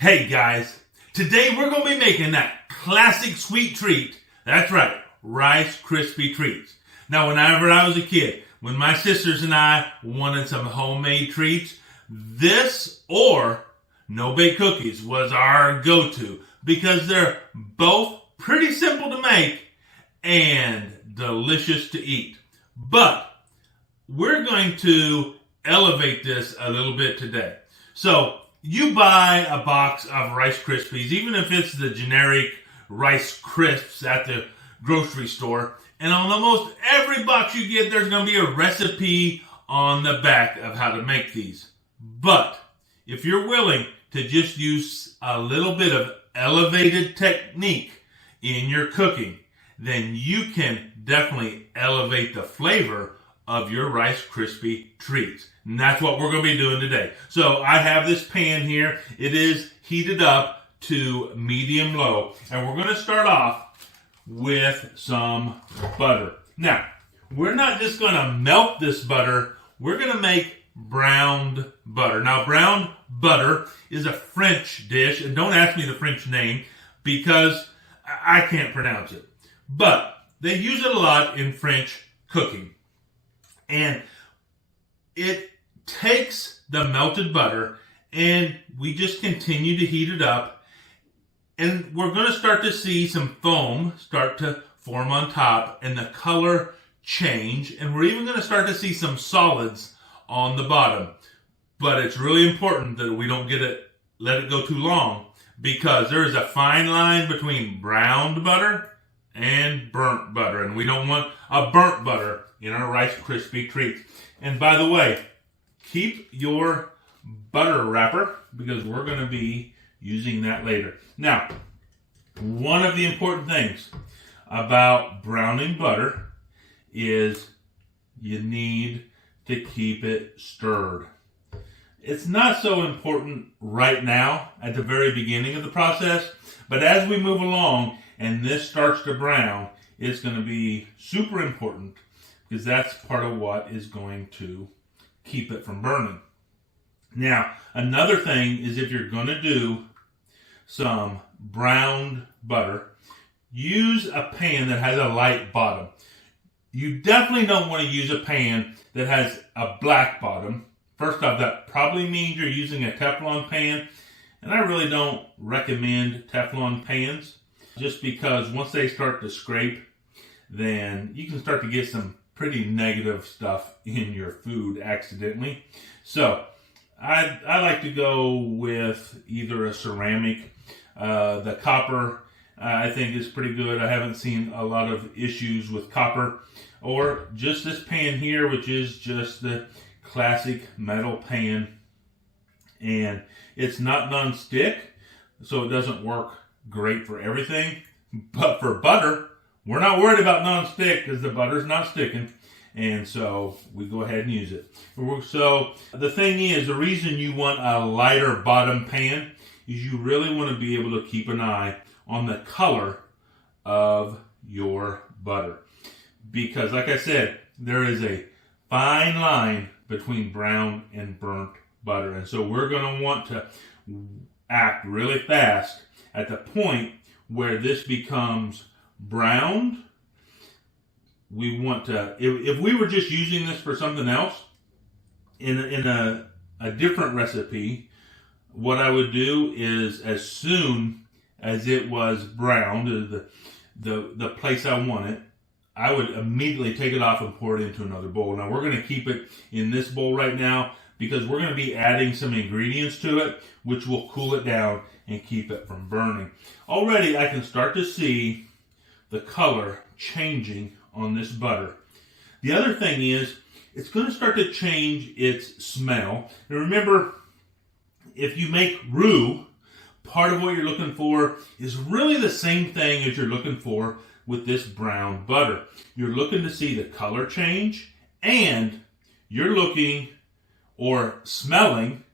Hey guys, today we're going to be making that classic sweet treat. That's right, Rice Krispie treats. Now, whenever I was a kid, when my sisters and I wanted some homemade treats, this or no-bake cookies was our go-to because they're both pretty simple to make and delicious to eat. But we're going to elevate this a little bit today. So, you buy a box of Rice Krispies, even if it's the generic Rice Crisps at the grocery store, and on almost every box you get, there's going to be a recipe on the back of how to make these. But if you're willing to just use a little bit of elevated technique in your cooking, then you can definitely elevate the flavor of your Rice Krispie treats. And that's what we're going to be doing today. So I have this pan here. It is heated up to medium low. And we're going to start off with some butter. Now, we're not just going to melt this butter. We're going to make browned butter. Now, browned butter is a French dish. And don't ask me the French name because I can't pronounce it. But they use it a lot in French cooking. And it takes the melted butter and we just continue to heat it up. And we're going to start to see some foam start to form on top and the color change. And we're even going to start to see some solids on the bottom. But it's really important that we don't let it go too long because there is a fine line between browned butter and burnt butter. And we don't want a burnt butter in our Rice Krispie treats. And by the way, keep your butter wrapper because we're going to be using that later. Now, one of the important things about browning butter is you need to keep it stirred. It's not so important right now at the very beginning of the process, but as we move along and this starts to brown, it's going to be super important because that's part of what is going to keep it from burning. Now, another thing is if you're going to do some browned butter, use a pan that has a light bottom. You definitely don't want to use a pan that has a black bottom. First off, that probably means you're using a Teflon pan, and I really don't recommend Teflon pans just because once they start to scrape, then you can start to get some pretty negative stuff in your food accidentally. So I like to go with either a ceramic. The copper I think is pretty good. I haven't seen a lot of issues with copper. Or just this pan here, which is just the classic metal pan. And it's not non-stick, so it doesn't work great for everything. But for butter, we're not worried about non-stick because the butter's not sticking. And so we go ahead and use it. So the thing is, the reason you want a lighter bottom pan is you really want to be able to keep an eye on the color of your butter. Because like I said, there is a fine line between brown and burnt butter. And so we're going to want to act really fast at the point where this becomes browned. We want to, if we were just using this for something else, in a different recipe, what I would do is as soon as it was browned, the place I want it, I would immediately take it off and pour it into another bowl. Now we're going to keep it in this bowl right now because we're going to be adding some ingredients to it, which will cool it down and keep it from burning. Already I can start to see the color changing on this butter. The other thing is, it's going to start to change its smell. And remember, if you make roux, part of what you're looking for is really the same thing as you're looking for with this brown butter. You're looking to see the color change, and you're looking or smelling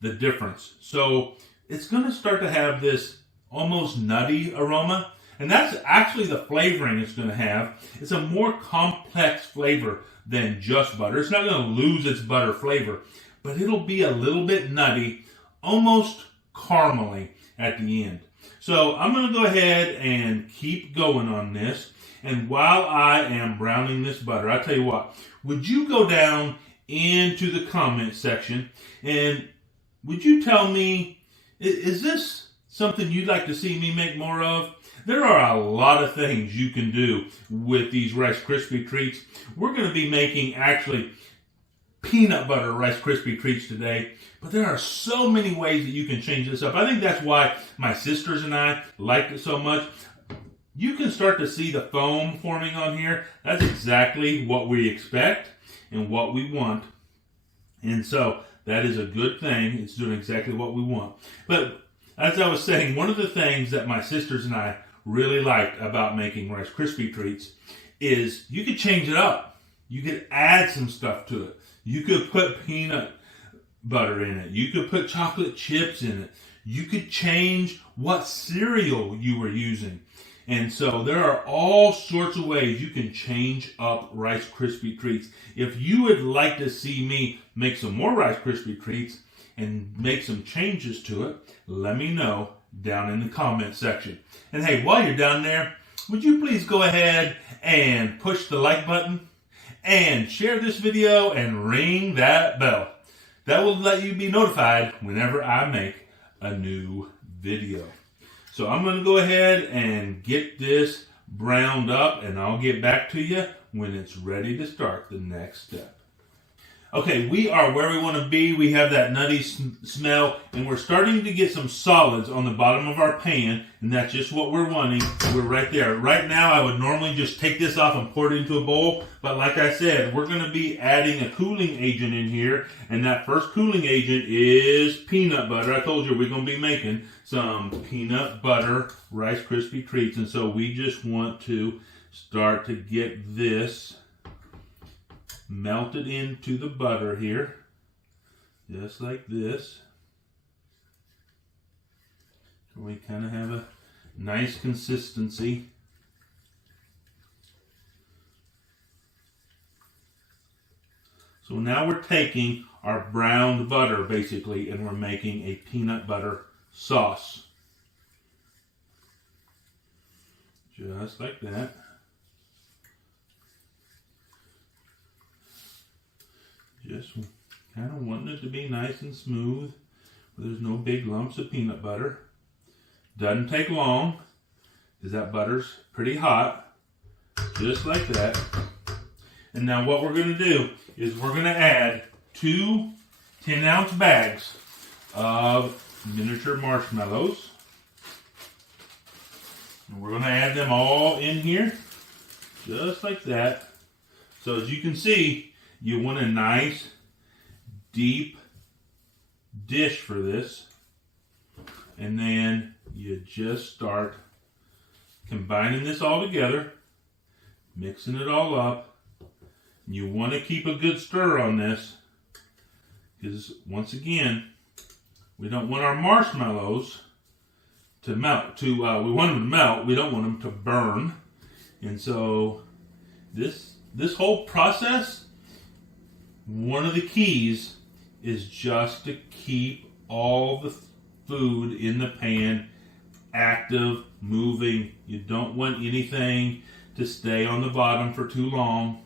the difference. So it's going to start to have this almost nutty aroma. And that's actually the flavoring it's going to have. It's a more complex flavor than just butter. It's not going to lose its butter flavor, but it'll be a little bit nutty, almost caramely at the end. So I'm going to go ahead and keep going on this. And while I am browning this butter, I tell you what, would you go down into the comment section and would you tell me, is this something you'd like to see me make more of? There are a lot of things you can do with these Rice Krispie treats. We're going to be making actually peanut butter Rice Krispie treats today, but there are so many ways that you can change this up. I think that's why my sisters and I liked it so much. You can start to see the foam forming on here. That's exactly what we expect and what we want. And so that is a good thing. It's doing exactly what we want. But as I was saying, one of the things that my sisters and I really liked about making Rice Krispie treats is you could change it up. You could add some stuff to it. You could put peanut butter in it. You could put chocolate chips in it. You could change what cereal you were using. And so there are all sorts of ways you can change up Rice Krispie treats. If you would like to see me make some more Rice Krispie treats and make some changes to it, let me know down in the comment section. And hey, while you're down there, would you please go ahead and push the like button and share this video and ring that bell. That will let you be notified whenever I make a new video. So I'm going to go ahead and get this browned up and I'll get back to you when it's ready to start the next step. Okay, we are where we want to be. We have that nutty smell, and we're starting to get some solids on the bottom of our pan, and that's just what we're wanting. We're right there. Right now, I would normally just take this off and pour it into a bowl, but like I said, we're going to be adding a cooling agent in here, and that first cooling agent is peanut butter. I told you we're going to be making some peanut butter Rice Krispie treats, and so we just want to start to get this melted into the butter here, just like this. So we kind of have a nice consistency. So now we're taking our browned butter basically and we're making a peanut butter sauce. Just like that. Just kind of wanting it to be nice and smooth. There's no big lumps of peanut butter. Doesn't take long because that butter's pretty hot. Just like that. And now what we're going to do is we're going to add 2 10-ounce bags of miniature marshmallows. And we're going to add them all in here. Just like that. So as you can see, you want a nice, deep dish for this. And then you just start combining this all together, mixing it all up. You want to keep a good stir on this because, once again, we don't want our marshmallows to melt. We want them to melt. We don't want them to burn. And so this whole process, one of the keys is just to keep all the food in the pan active, moving. You don't want anything to stay on the bottom for too long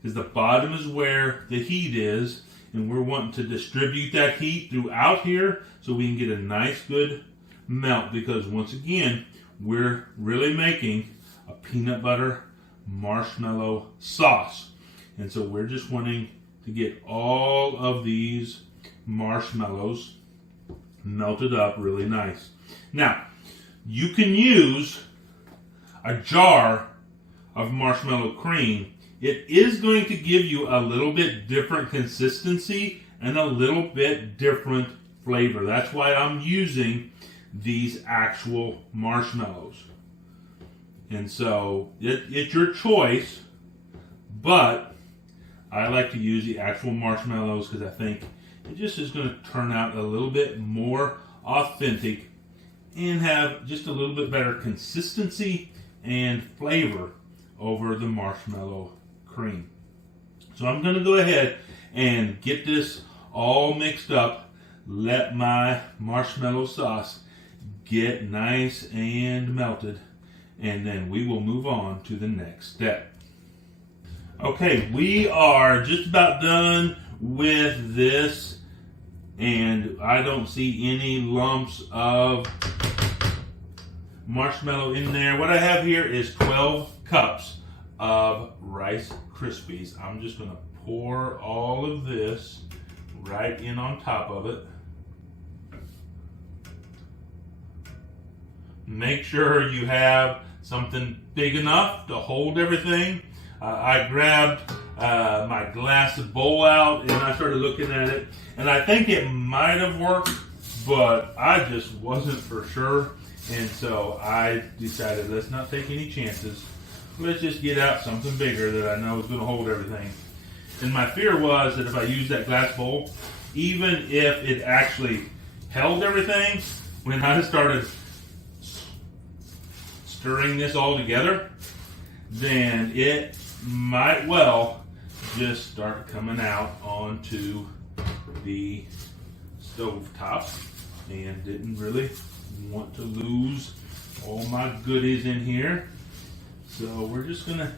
because the bottom is where the heat is, and we're wanting to distribute that heat throughout here so we can get a nice good melt, because once again, we're really making a peanut butter marshmallow sauce. And so we're just wanting to get all of these marshmallows melted up really nice. Now, you can use a jar of marshmallow cream. It is going to give you a little bit different consistency and a little bit different flavor. That's why I'm using these actual marshmallows. And so it's your choice, but I like to use the actual marshmallows because I think it just is going to turn out a little bit more authentic and have just a little bit better consistency and flavor over the marshmallow cream. So I'm going to go ahead and get this all mixed up. let my marshmallow sauce get nice and melted, and then we will move on to the next step. Okay, we are just about done with this, and I don't see any lumps of marshmallow in there. What I have here is 12 cups of Rice Krispies. I'm just going to pour all of this right in on top of it. Make sure you have something big enough to hold everything. I grabbed my glass bowl out and I started looking at it, and I think it might have worked, but I just wasn't for sure, and so I decided let's not take any chances. Let's just get out something bigger that I know is going to hold everything. And my fear was that if I used that glass bowl, even if it actually held everything, when I started stirring this all together, then it might well just start coming out onto the stove top, and didn't really want to lose all my goodies in here. So we're just gonna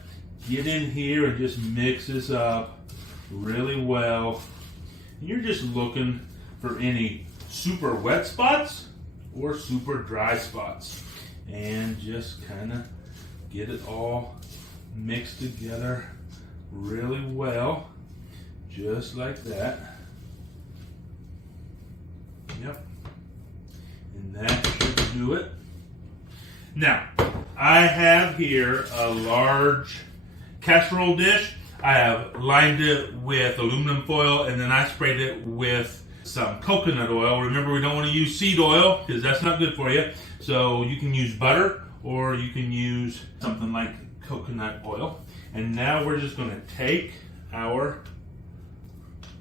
get in here and just mix this up really well. And you're just looking for any super wet spots or super dry spots, and just kind of get it all mixed together really well, just like that. Yep, and that should do it. Now, I have here a large casserole dish. I have lined it with aluminum foil, and then I sprayed it with some coconut oil. Remember, we don't want to use seed oil because that's not good for you. So you can use butter, or you can use something like coconut oil. And now we're just going to take our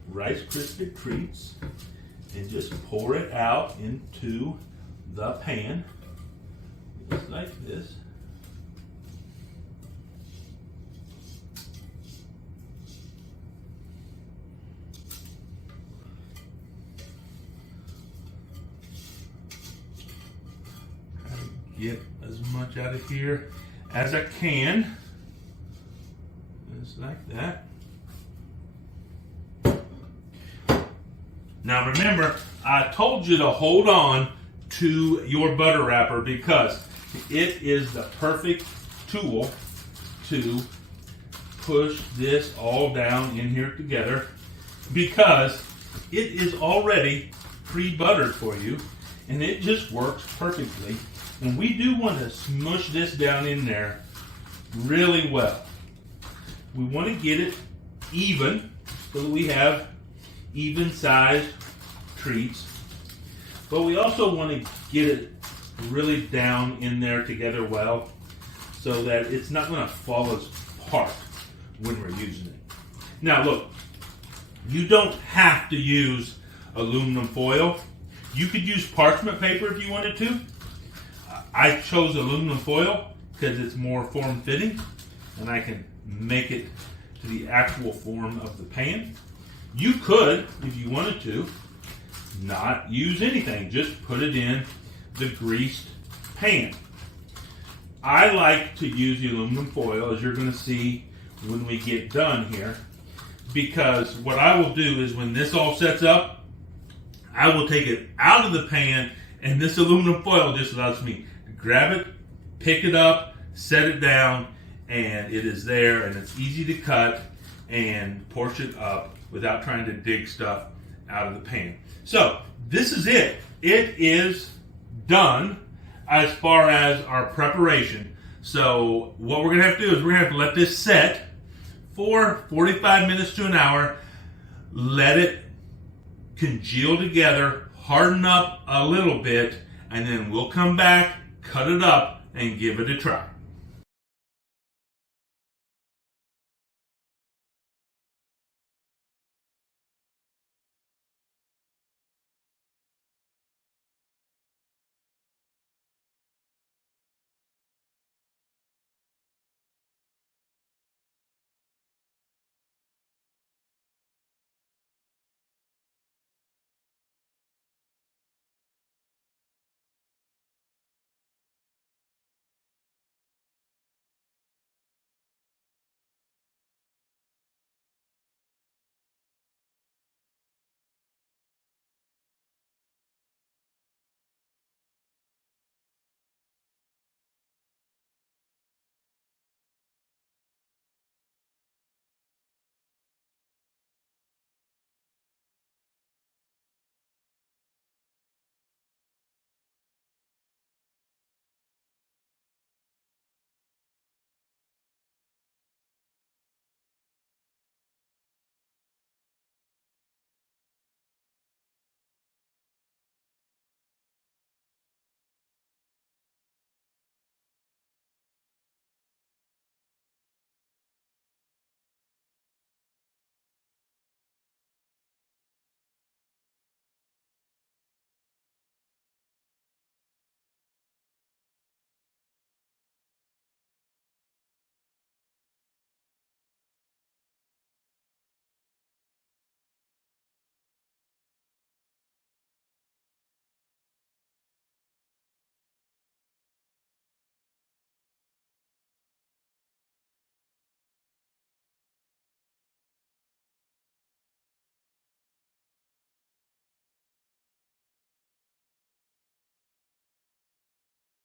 Rice Krispie treats and just pour it out into the pan, just like this. Get as much out of here as I can, just like that. Now remember, I told you to hold on to your butter wrapper because it is the perfect tool to push this all down in here together, because it is already pre-buttered for you and it just works perfectly. And we do want to smush this down in there really well. We want to get it even so that we have even sized treats. But we also want to get it really down in there together well so that it's not going to fall apart when we're using it. Now look, you don't have to use aluminum foil. You could use parchment paper if you wanted to. I chose aluminum foil because it's more form-fitting and I can make it to the actual form of the pan. You could, if you wanted to, not use anything. Just put it in the greased pan. I like to use the aluminum foil, as you're going to see when we get done here, because what I will do is when this all sets up, I will take it out of the pan, and this aluminum foil just allows me to grab it, pick it up, set it down, and it is there, and it's easy to cut and portion up without trying to dig stuff out of the pan. So this is it. It is done as far as our preparation. So what we're going to have to do is we're going to have to let this set for 45 minutes to an hour. Let it congeal together, harden up a little bit, and then we'll come back, cut it up, and give it a try.